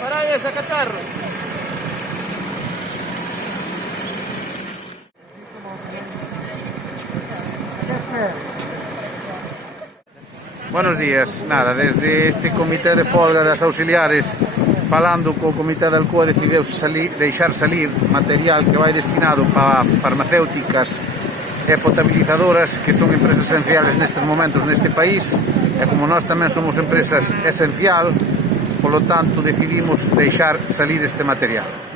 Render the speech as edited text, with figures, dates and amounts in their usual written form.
Para esa, cacharro. Buenos días, nada, desde este comité de folga das auxiliares falando co comité de Alcoa decidiu deixar salir material que vai destinado para farmacéuticas e potabilizadoras, que son empresas esenciales nestes momentos neste país, e como nós tamén somos empresas esencial, polo tanto decidimos deixar salir este material.